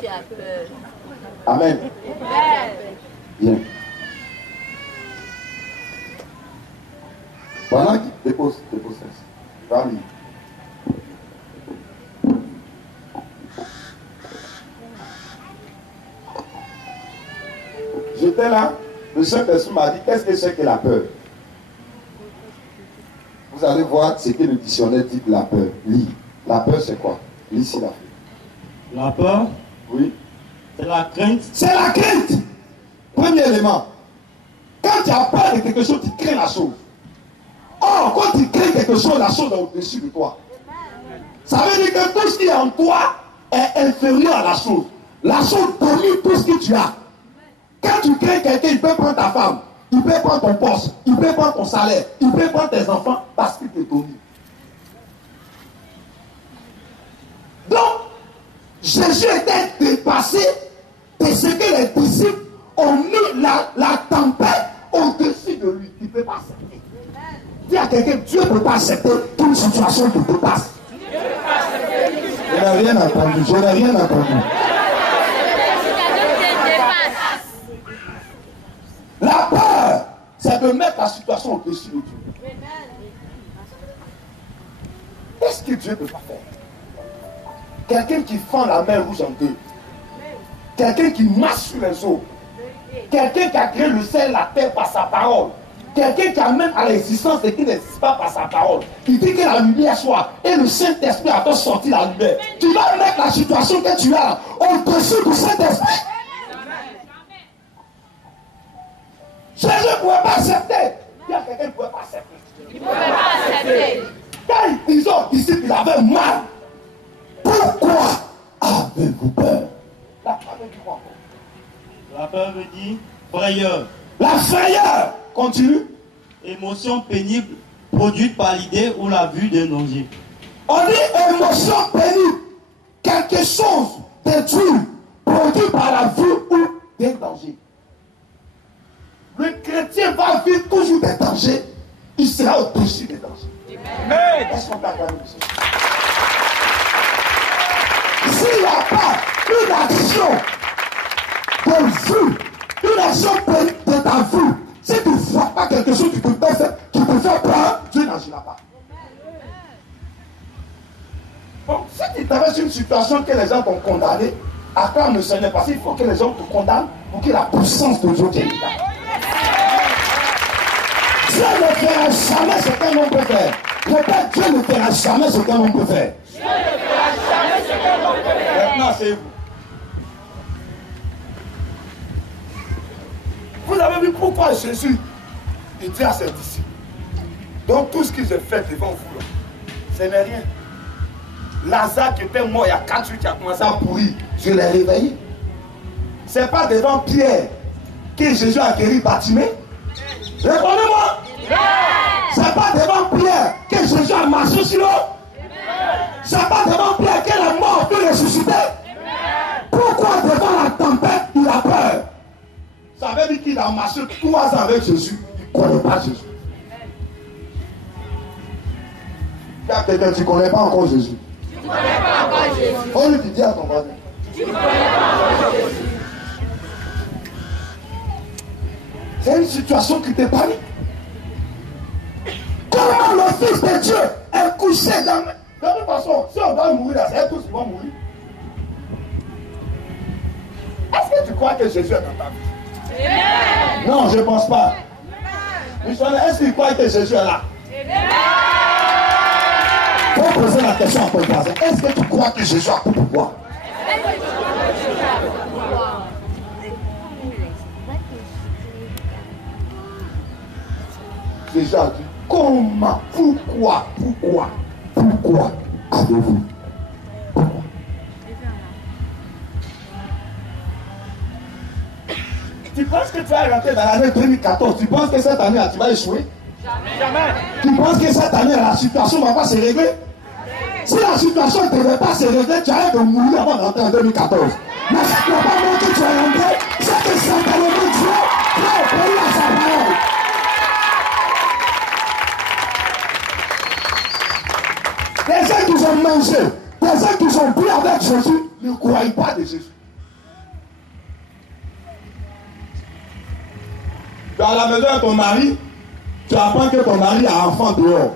tu as peur. Amen. Bien. Pendant qu'il dépose ça. Va lire. J'étais là, le Saint-Esprit m'a dit, qu'est-ce que c'est que la peur? Vous allez voir ce que le dictionnaire dit de la peur. Lis. La peur, c'est quoi? Lis ici la fille. La peur, oui, c'est la crainte. C'est la crainte. Premier élément. Quand tu as peur de quelque chose, tu crains la chose. Or, quand tu crains quelque chose, la chose est au-dessus de toi. Ça veut dire que tout ce qui est en toi est inférieur à la chose. La chose domine tout ce que tu as. Quand tu crains quelqu'un, il peut prendre ta femme, il peut prendre ton poste, il peut prendre ton salaire, il peut prendre tes enfants parce qu'il te domine. Donc, Jésus était dépassé de ce que les disciples ont mis la tempête au-dessus de lui. Il ne peut pas accepter. Dis à quelqu'un, Dieu ne peut pas accepter qu'une situation te dépasse. Je n'ai rien entendu. Je n'ai rien entendu. La peur, c'est de mettre la situation au-dessus de Dieu. Qu'est-ce que Dieu ne peut pas faire? Quelqu'un qui fend la mer rouge en deux. Quelqu'un qui marche sur les eaux. Quelqu'un qui a créé le ciel et la terre par sa parole. Quelqu'un qui amène à l'existence ce qui n'existe pas par sa parole. Qui dit que la lumière soit. Et le Saint-Esprit a fait sortir la lumière. Tu vas mettre la situation que tu as au-dessus du Saint-Esprit. Jésus ne pouvait pas accepter. Il y a quelqu'un qui ne pouvait pas accepter. Il ne pouvait pas accepter. Quand ils ont disciples, il avait mal. Pourquoi avez-vous peur? La peur veut dire quoi? La peur veut dire frayeur. La frayeur. Continue. Émotion pénible produite par l'idée ou la vue d'un danger. On dit émotion pénible. Quelque chose de dur produit par la vue ou d'un danger. Le chrétien va vivre toujours des dangers. Il sera au-dessus des dangers. Amen. Est-ce qu'on peut acclamer le Seigneur? S'il n'y a pas une action de vue, une action de ta vue, si tu ne vois pas quelque chose qui te fait peur, Dieu n'agira pas. Donc, si tu traverses une situation que les gens t'ont condamné, acclame le Seigneur, parce qu'il faut que les gens te condamnent pour que la puissance de Dieu vienne. Dieu ne fera jamais ce qu'un homme peut faire. Peut-être Dieu ne fera jamais ce qu'un homme peut faire. Dieu ne fera jamais ce qu'un homme peut faire. Maintenant, c'est vous. Vous avez vu pourquoi Jésus il dit à ses disciples. Donc tout ce qu'ils ont fait devant vous, là, ce n'est rien. Lazare qui était mort il y a 4 jours qui a commencé à pourrir, je l'ai réveillé. Ce n'est pas devant Pierre que Jésus a guéri Bartimée. Répondez-moi. Ce n'est pas devant Pierre que Jésus a marché sur l'eau. Ce n'est pas devant Pierre que la mort peut ressusciter. Pourquoi devant la tempête il a peur? Ça veut dire qu'il a marché 3 ans avec Jésus. Il ne connaît pas Jésus. Tu ne connais pas encore Jésus. Tu ne connais pas encore Jésus. On lui dit à ton voisin. Tu ne connais pas encore Jésus. C'est une situation qui te panique. Comment le Fils de Dieu est couché dans... De toute façon, si on va mourir, c'est tous qui vont mourir. Est-ce que tu crois que Jésus est dans ta vie? Amen. Non, je ne pense pas. Missionnaire, est-ce qu'il croit que Jésus est là? Il faut poser la question à ton voisin. Est-ce que tu crois que Jésus a tout pouvoir? Jésus a dit, comment, pourquoi avez-vous? Pourquoi? Tu penses que tu vas rentrer dans l'année 2014? Tu penses que cette année-là, tu vas échouer? Jamais. Tu penses que cette année, la situation ne va pas se régler? Si la situation ne devait pas se régler, tu arrêtes de mourir avant d'entrer en 2014. Mais ça ne va pas dire que tu es rentré, c'est que certainement Dieu va obéir à sa parole. Les gens qui ont mangé, les gens qui ont bu avec Jésus, ne croient pas de Jésus. Tu es à la maison avec ton mari, tu apprends que ton mari a un enfant dehors.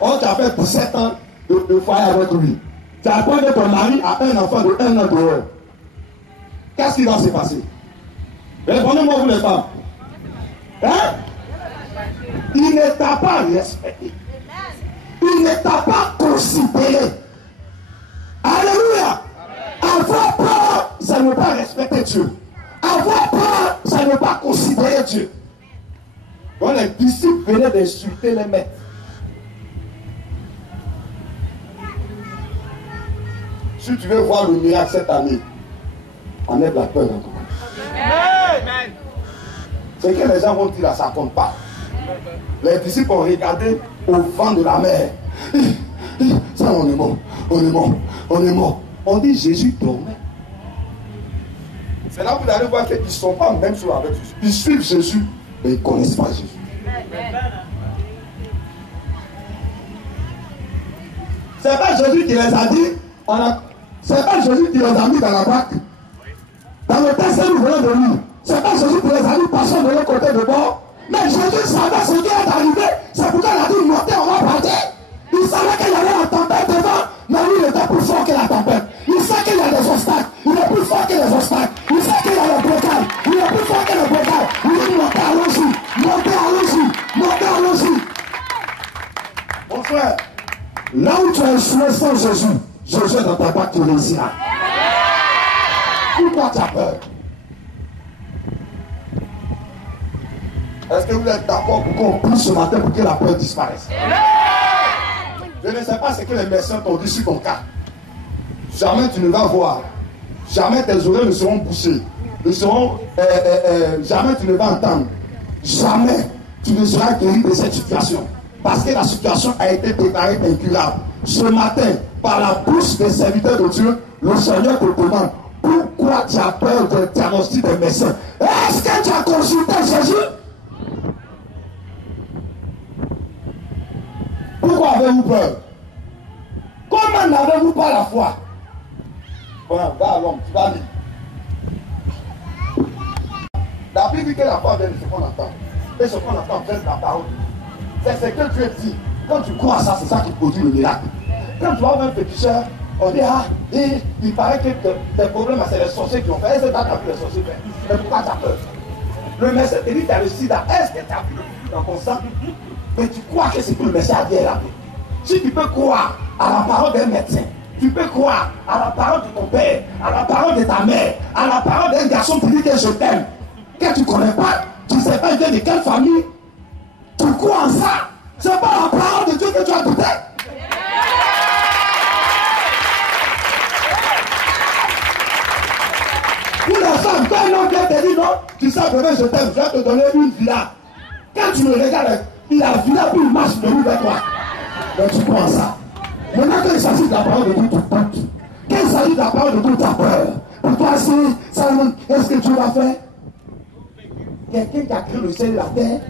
Or, tu as fait 17 ans de foyer avec lui. Tu apprends que ton mari a un enfant de 1 an dehors. Qu'est-ce qui va se passer? Répondez-moi, vous les femmes. Hein? Il ne t'a pas respecté. Il ne t'a pas considéré. Alléluia. Avoir peur, ça ne veut pas respecter Dieu. Avoir peur, ça ne veut pas considérer Dieu. Quand les disciples venaient d'insulter les maîtres, si tu veux voir le miracle cette année, enlève la peur dans ton cœur. C'est que les gens vont dire là, ça ne compte pas. Les disciples ont regardé au vent de la mer. Ça, on est mort, on est mort, on est mort. On dit Jésus dormait. C'est là que vous allez voir qu'ils ne sont pas même sur avec Jésus. Ils suivent Jésus, mais ils ne connaissent pas Jésus. C'est pas Jésus qui les a dit, c'est pas Jésus qui les a mis dans la barque. Dans le texte que nous venons de lire, c'est pas Jésus qui les a dit passons de l'autre côté de bord. Mais Jésus savait ce qui est arrivé. C'est pourquoi il a dit montez, on va partir. Il savait qu'il y avait la tempête devant, mais lui il était plus fort que la tempête. Il sait qu'il y a des obstacles, il est plus fort que les obstacles. Il sait qu'il y a le blocage, il est plus fort que le blocage. Il dit montez, allons-y, montez, allons-y, montez, allons-y. Mon frère, là où tu as échoué sans Jésus, Jésus est dans ta barque, tu réussiras. Pourquoi tu as peur? Est-ce que vous êtes d'accord pour qu'on prie ce matin pour que la peur disparaisse? Je ne sais pas ce que les médecins t'ont dit sur ton cas. Jamais tu ne vas voir. Jamais tes oreilles ne seront bouchées. Jamais tu ne vas entendre. Jamais tu ne seras guéri de cette situation. Parce que la situation a été déclarée incurable. Ce matin, par la bouche des serviteurs de Dieu, le Seigneur te demande pourquoi tu as peur du diagnostic des médecins. Est-ce que tu as consulté Jésus? Pourquoi avez-vous peur? Comment n'avez-vous pas la foi? Voilà, va à l'homme, tu vas lire. La Bible dit que la foi vient de ce qu'on entend. Et ce qu'on entend vient de la parole. C'est ce que Dieu dit. Quand tu crois à ça, c'est ça qui produit le miracle. Quand tu vas voir un féticheur, on dit ah, il paraît que tes problèmes, c'est les sorciers qui ont fait. Est-ce que tu as vu les sorciers faire? Mais pourquoi tu as peur? Le médecin te dit tu as le sida. Est-ce que tu as vu le flux dans ton sang? Mais tu crois que c'est que le médecin a bien là. Si tu peux croire à la parole d'un médecin, tu peux croire à la parole de ton père, à la parole de ta mère, à la parole d'un garçon qui dit que je t'aime, que tu ne connais pas, tu ne sais pas il vient de quelle famille, tu crois en ça. C'est pas la parole de Dieu que tu as douté. Pour la femme, quand un homme vient te dire non, tu sais que je t'aime, je vais te donner une villa. Quand tu me regardes, il a villa puis il marche de nous vers toi. Mais tu crois en ça. Maintenant quand il s'agit de la parole de Dieu, tu doutes. Quand il s'agit de la parole de Dieu, tu as peur. Pour toi, est-ce que Dieu va faire? Quelqu'un qui a créé le ciel et la terre,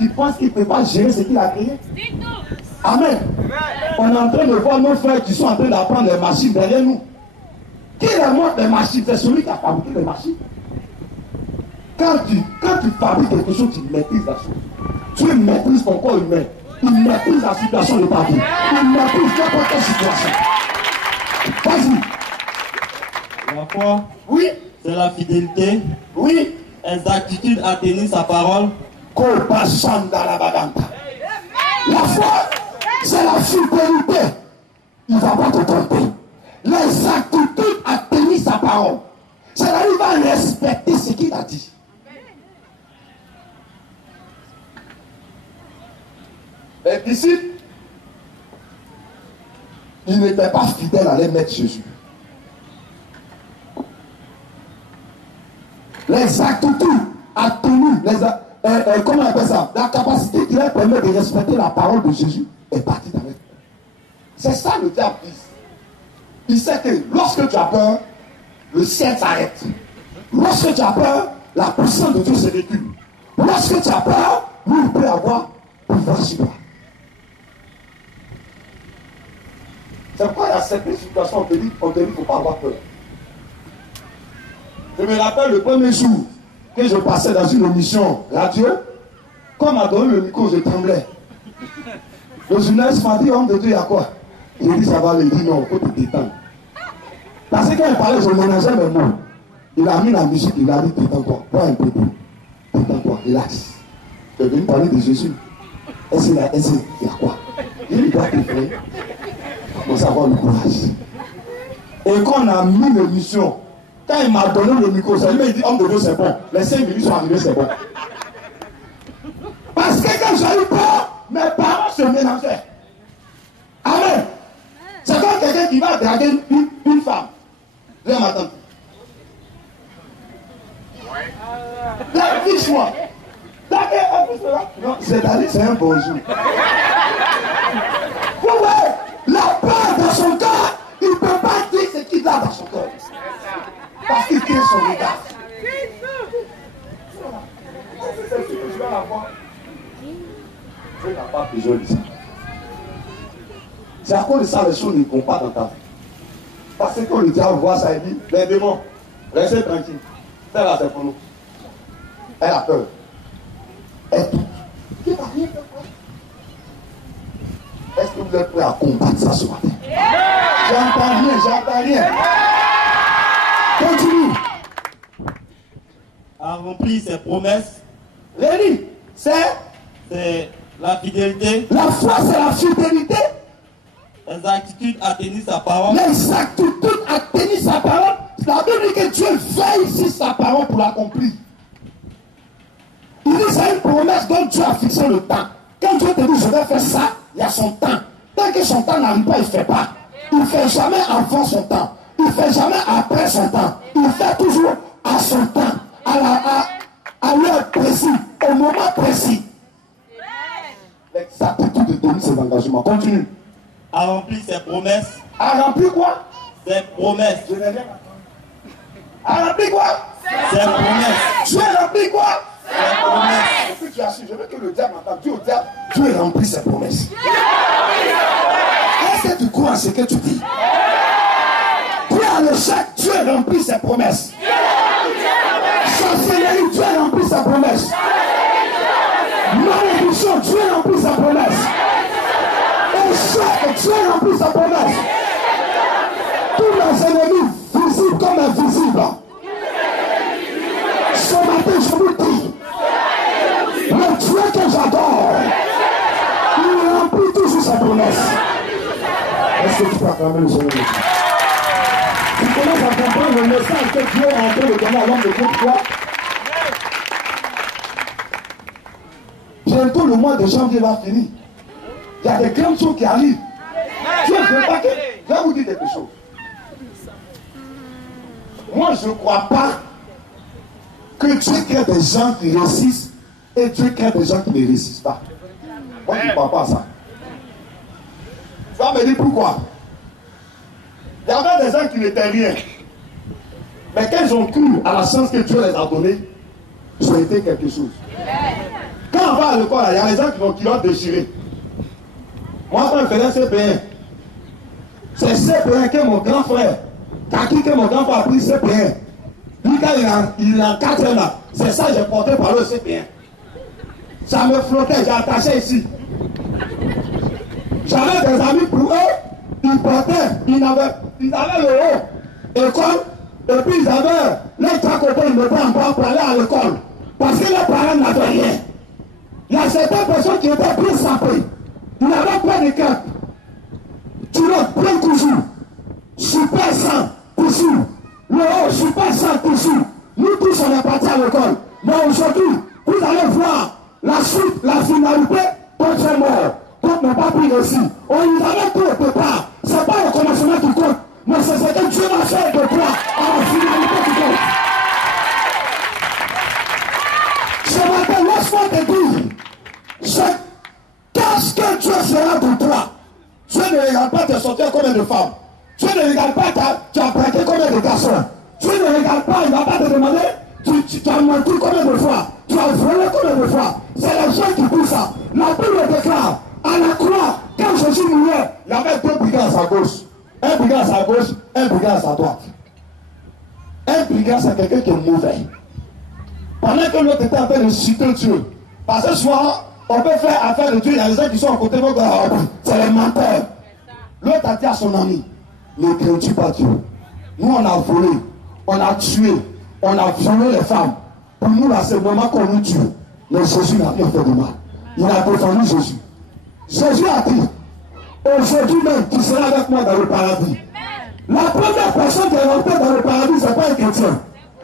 tu penses qu'il ne peut pas gérer ce qu'il a créé? Amen. On est en train de voir nos frères qui sont en train d'apprendre les machines derrière nous. Qui les montre les machines? C'est celui qui a fabriqué les machines. Quand tu fabriques quelque chose, tu maîtrises la chose. Tu maîtrises ton corps humain. Il maîtrise la situation de ta vie. Il maîtrise n'importe quelle situation. Vas-y. La foi, oui, c'est la fidélité, oui, exactitude à tenir sa parole. La foi, c'est la fidélité. Il ne va pas te tromper. L'exactitude à tenir sa parole. C'est-à-dire qu'il va respecter ce qu'il a dit. Les disciples, ils n'étaient pas fidèles à les mettre Jésus. L'exactitude a tenu, comment on appelle ça? La capacité qui leur permet de respecter la parole de Jésus est partie avec eux. C'est ça le diable dit. Il sait que lorsque tu as peur, le ciel s'arrête. Lorsque tu as peur, la puissance de Dieu se recule. Lorsque tu as peur, lui il peut avoir pouvoir sur toi. C'est pourquoi il y a certaines situations, on te dit, il ne faut pas avoir peur. Je me rappelle le premier jour, que je passais dans une émission radio, quand on m'a donné le micro, je tremblais. Le journaliste m'a dit, homme de Dieu, il y a quoi? Il dit, ça va, il dit, non, il faut te détendre. Parce que quand il parlait, je ménageais mes mots. Il a mis la musique, il a dit, détends-toi, prends un peu d'eau. Détends-toi, relax. Il est venu parler de Jésus. Est-ce qu'il y a quoi? Il doit te faire. Il faut avoir le courage. Et quand on a mis l'émission, quand il m'a donné le micro, ça lui m'a dit, homme de Dieu, c'est bon. Les 5 minutes sont arrivées, c'est bon. Parce que quand j'ai eu peur, mes parents se mélangeaient. Amen. C'est comme quelqu'un qui va draguer une femme. Viens m'attendre. Dis-moi. Non, c'est-à-dire, c'est un bonjour. Vous voyez, la peur dans son cœur, il ne peut pas dire ce qu'il a dans son cœur. Parce qu'il crée son regard. Dieu n'a pas besoin de ça. C'est à cause de ça les choses ne vont pas dans ta vie. Parce que quand le diable voit ça, il dit, les démons, restez tranquille. Celle-là, c'est pour nous. Elle a peur. Elle doute. Qui va rien faire? Est-ce que vous êtes prêts à combattre ça ce matin? J'entends rien. Continue. A rempli ses promesses. Rémi, c'est la fidélité. La foi, c'est la fidélité. L'exactitude à tenir sa parole. L'exactitude à tenir sa parole. La Bible dit que Dieu fait ici sa parole pour l'accomplir. Il dit c'est une promesse dont Dieu a fixé le temps. Quand Dieu te dit je vais faire ça, il y a son temps. Tant que son temps n'arrive pas, il ne fait pas. Il ne fait jamais avant son temps. Il ne fait jamais après son temps. Il fait toujours à son temps, à l'heure précise, au moment précis. L'exactitude de tenir ses engagements. Continue. A rempli ses promesses. A rempli quoi? Ses promesses. Je n'ai rien. A rempli quoi? Ses promesses. Tu as rempli quoi? Ses promesses. Est-ce que tu as su? Je veux que le diable m'entende. Dis au diable, tu as rempli ses promesses. Est-ce que tu crois à ce que tu dis? Tu as le chèque, tu as rempli ses promesses. Sorcellerie, tu as rempli sa promesse. Malédiction, tu as rempli sa promesse. Échec, tu as rempli sa promesse. Tous les ennemis, visibles comme invisibles. Ce matin, je vous dis, le Dieu que j'adore, il remplit toujours sa promesse. Est-ce que tu peux acclamer le Seigneur? Tu commences à comprendre le message que Dieu est en train de donner à l'homme de Dieu, toi? Bientôt le mois de janvier va finir. Il y a des grandes choses qui arrivent. Dieu ne veut pas que... Je vais vous dire quelque chose. Moi, je ne crois pas que Dieu crée des gens qui réussissent et Dieu crée des gens qui ne réussissent pas. Moi, je ne crois pas à ça. Tu vas me dire pourquoi? Il y avait des gens qui n'étaient rien. Mais quand ils ont cru à la chance que Dieu les a donnée, ils ont été quelque chose. Quand on va à l'école, il y a des gens qui l'ont déchiré. Moi, quand je faisais CP1, c'est CP1 que mon grand frère, Kaki que mon grand frère a pris CP1. Lui, quand il est en 4e là, c'est ça que j'ai porté par le CP1. Ça me flottait, j'ai attaché ici. J'avais des amis pour eux, ils portaient, ils avaient le haut, école, et puis ils avaient les 3 côtés, ils mettaient en bas pour aller à l'école. Parce que les parents n'avaient rien. Il y a certaines personnes qui étaient bien sapées. Ils n'avaient pas de cap. Tu l'as plein cousu. Super 100 cousu. Le haut, super 100 cousu. Nous tous, on est partis à l'école. Mais aujourd'hui, vous allez voir la suite, la finalité, d'autres sont morts. D'autres n'ont pas pu réussir. On nous avait tout au départ. Ce n'est pas le commencement qui compte. Mais c'est ce que Dieu va faire de toi à la finalité qui compte. Ce matin, laisse-moi te dire, qu'est-ce que Dieu fera de toi? Dieu ne regarde pas te sortir combien de femmes. Dieu ne regarde pas tu as braqué combien de garçons. Dieu ne regarde pas, il ne va pas te demander tu as menti combien de fois. Tu as volé combien de fois. C'est les gens qui disent ça. La Bible déclare, à la croix, quand Jésus mourait, il y avait 2 brigands à sa gauche. Un brigand à sa gauche, un brigand à sa droite. Un brigand, c'est quelqu'un qui est mauvais. Pendant que l'autre était en train de citer Dieu. Parce que souvent, on peut faire affaire de Dieu, il y a des gens qui sont à côté, c'est les menteurs. L'autre a dit à son ami, ne crains-tu pas Dieu? Nous, on a volé, on a tué, on a violé les femmes. Pour nous, là, c'est le moment qu'on nous tue. Mais Jésus n'a rien fait de mal. Il a défendu Jésus. Jésus a dit, aujourd'hui même, tu seras avec moi dans le paradis. La première personne qui est rentrée dans le paradis, ce n'est pas un chrétien.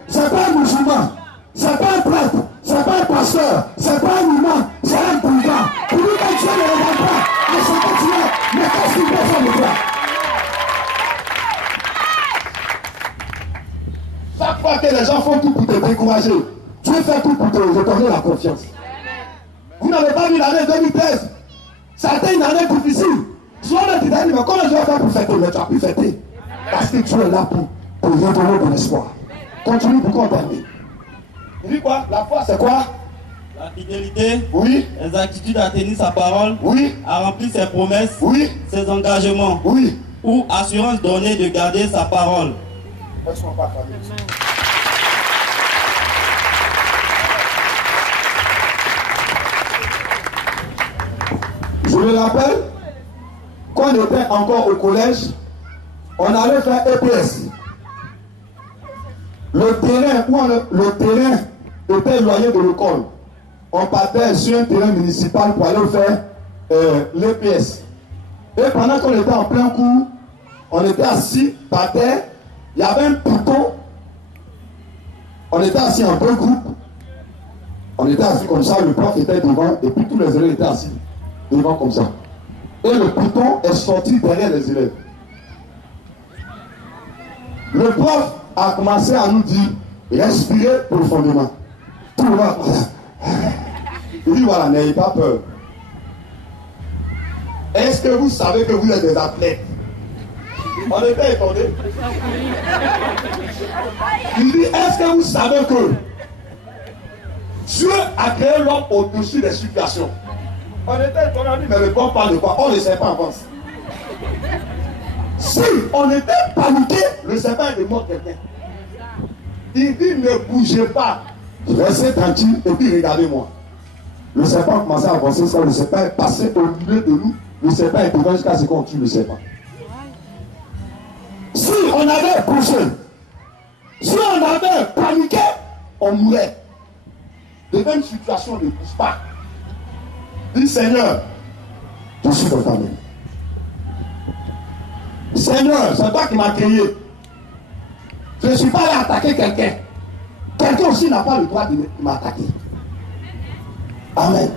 Ce n'est pas un musulman. Ce n'est pas un prêtre. Ce n'est pas un pasteur. Ce n'est pas un imam. C'est un brigand. Pour lui, quand Dieu ne regarde pas, à ce continent, mais qu'est-ce qu'il peut faire de toi? Chaque fois que les gens font tout pour te décourager, Dieu fait tout pour te retourner la confiance. Vous n'avez pas vu l'année 2013. Ça a été une année difficile. Souvent, on dit, mais comment je vais faire pour fêter? Mais tu as pu fêter. Parce que Dieu est là pour redonner de l'espoir. Continue pour qu'on termine. Il dit quoi? La foi, c'est quoi? La fidélité, oui. Les attitudes à tenir sa parole, oui. À remplir ses promesses, oui. Ses engagements, oui. Ou assurance donnée de garder sa parole. Je me rappelle, quand on était encore au collège, on allait faire EPS. Le terrain était éloigné de l'école. On partait sur un terrain municipal pour aller faire l'EPS. Et pendant qu'on était en plein cours, on était assis par terre, il y avait un piton. On était assis en deux groupes. On était assis comme ça, le prof était devant, et puis tous les élèves étaient assis devant comme ça. Et le piton est sorti derrière les élèves. Le prof a commencé à nous dire, respirez profondément. Tout le monde. Il dit, voilà, n'ayez pas peur. Est-ce que vous savez que vous êtes des athlètes? On était étonnés. Il dit, est-ce que vous savez que Dieu a créé l'homme au-dessus des situations? On était étonnés, on dit, mais le corps parle de quoi? On ne sait pas avance. Si on était paniqué, le serpent est mort quelqu'un. Il dit, ne bougez pas. Restez tranquille et puis regardez-moi. Le serpent a commencé à avancer, ça, le serpent est passé au milieu de nous. Le serpent est devant jusqu'à ce qu'on tue le serpent. Si on avait bougé, si on avait paniqué, on mourait. Devant une situation ne bouge pas. Dis Seigneur, je suis dans ta main. Seigneur, c'est toi qui m'as créé. Je ne suis pas allé attaquer quelqu'un. Quelqu'un aussi n'a pas le droit de m'attaquer. Amen.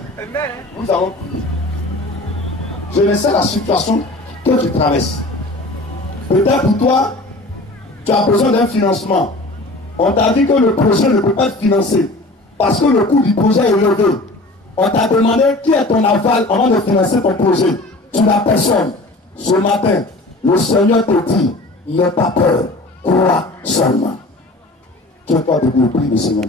Nous allons prier. Je ne sais la situation que tu traverses. Peut-être pour toi, tu as besoin d'un financement. On t'a dit que le projet ne peut pas être financé parce que le coût du projet est élevé. On t'a demandé qui est ton aval avant de financer ton projet. Tu n'as personne. Ce matin, le Seigneur te dit, n'aie pas peur, crois seulement. Tiens-toi debout, prie le Seigneur.